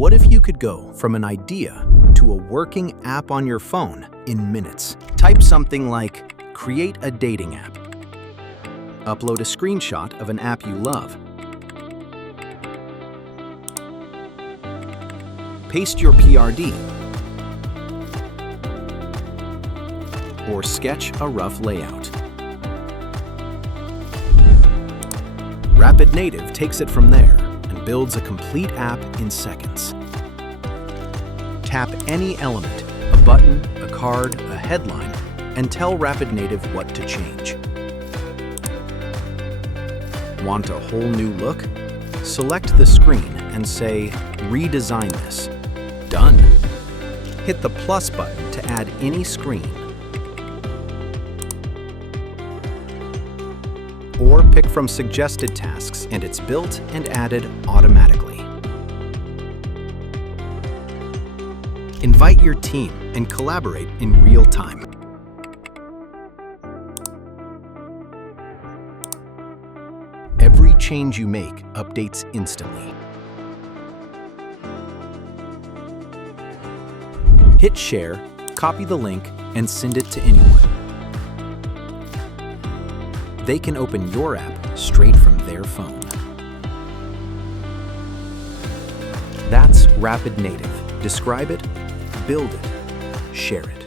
What if you could go from an idea to a working app on your phone in minutes? Type something like, create a dating app. Upload a screenshot of an app you love. Paste your PRD. Or sketch a rough layout. RapidNative takes it from there and builds a complete app in seconds. Tap any element, a button, a card, a headline, and tell RapidNative what to change. Want a whole new look? Select the screen and say, Redesign this. Done. Hit the plus button to add any screen. Or pick from suggested tasks and it's built and added automatically. Invite your team and collaborate in real time. Every change you make updates instantly. Hit share, copy the link, and send it to anyone. They can open your app straight from their phone. That's RapidNative. Describe it, build it, share it.